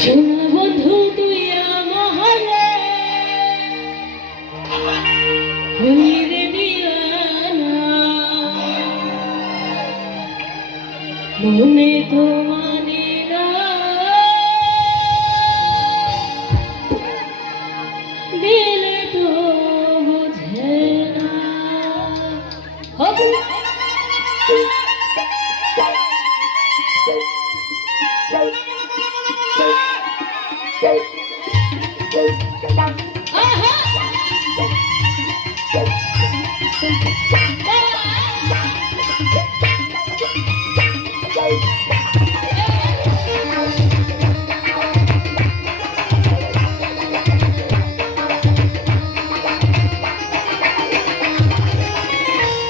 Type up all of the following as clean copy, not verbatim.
শোনা বন্ধু তুই আমারে হইরে দিয়ানা মনে তো মানে না দিলে তো বুঝে না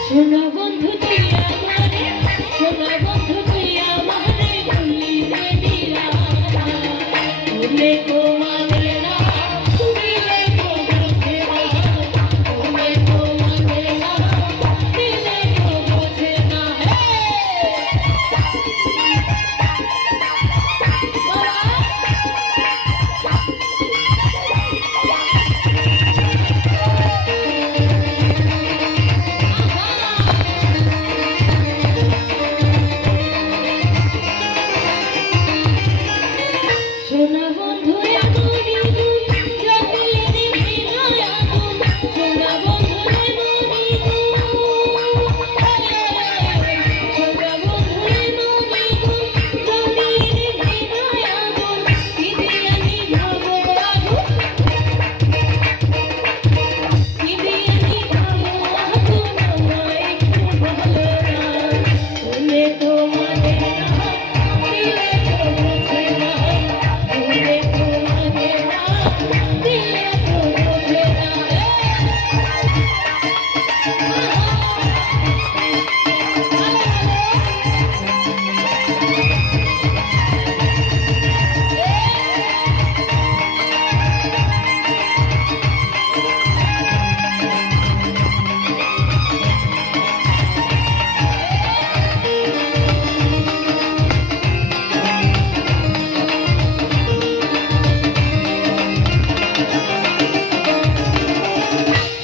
শোনা বন্ধু তুই আমারে শোনা বন্ধু তুই আমারে ভুলিয়ে দিলা ভুলে তো মানে না দিলে তো বোঝে না ভুলে তো মানে না দিলে তো বোঝে না শোনা বন্ধু এমনি জগলে দিবিনা আগুন শোনা বন্ধু এমনি শোনা বন্ধু এমনি জগলে দিবিনা আগুন দিদি আমি ভাবো আগুন দিদি আমি ভাবো আগুন আমায় একটু ভালো না বলে তো মানে না দিলে তো বুঝে না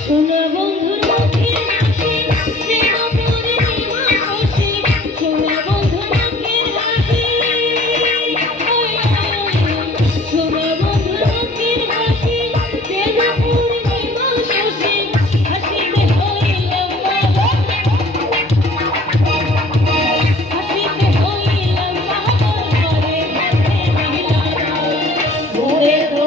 শোনা বন্ধুর মুখের হাসি প্রেম করে নিমা খুশি শোনা বন্ধুর মুখের হাসি শোনা বন্ধুর মুখের হাসি প্রেম করে নিমা খুশি হাসিতে হইলাম পাগল হাসিতে হইলাম পাগল ঘরে ঘরে মহিলা ঘরে তো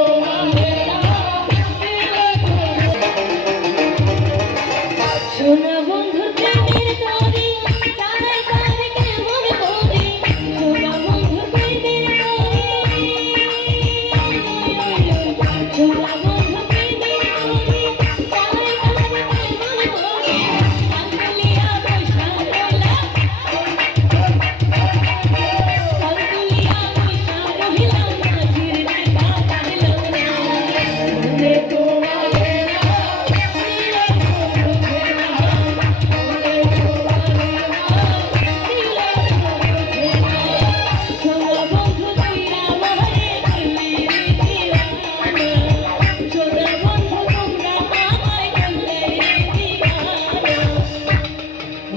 শোনা বন্ধুর প্রেমের তরি তারে তারে কেমন করি শোনা বন্ধুর প্রেমের তরি শোনা বন্ধুর প্রেমের তরি তারে তারে কেমন করি আঙ্গুলিয়া বৈশা রইলাম আঙ্গুলিয়া বৈশা রইলাম মাঝির দেখা পাইলাম না মনে তো মানে না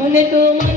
বলে তো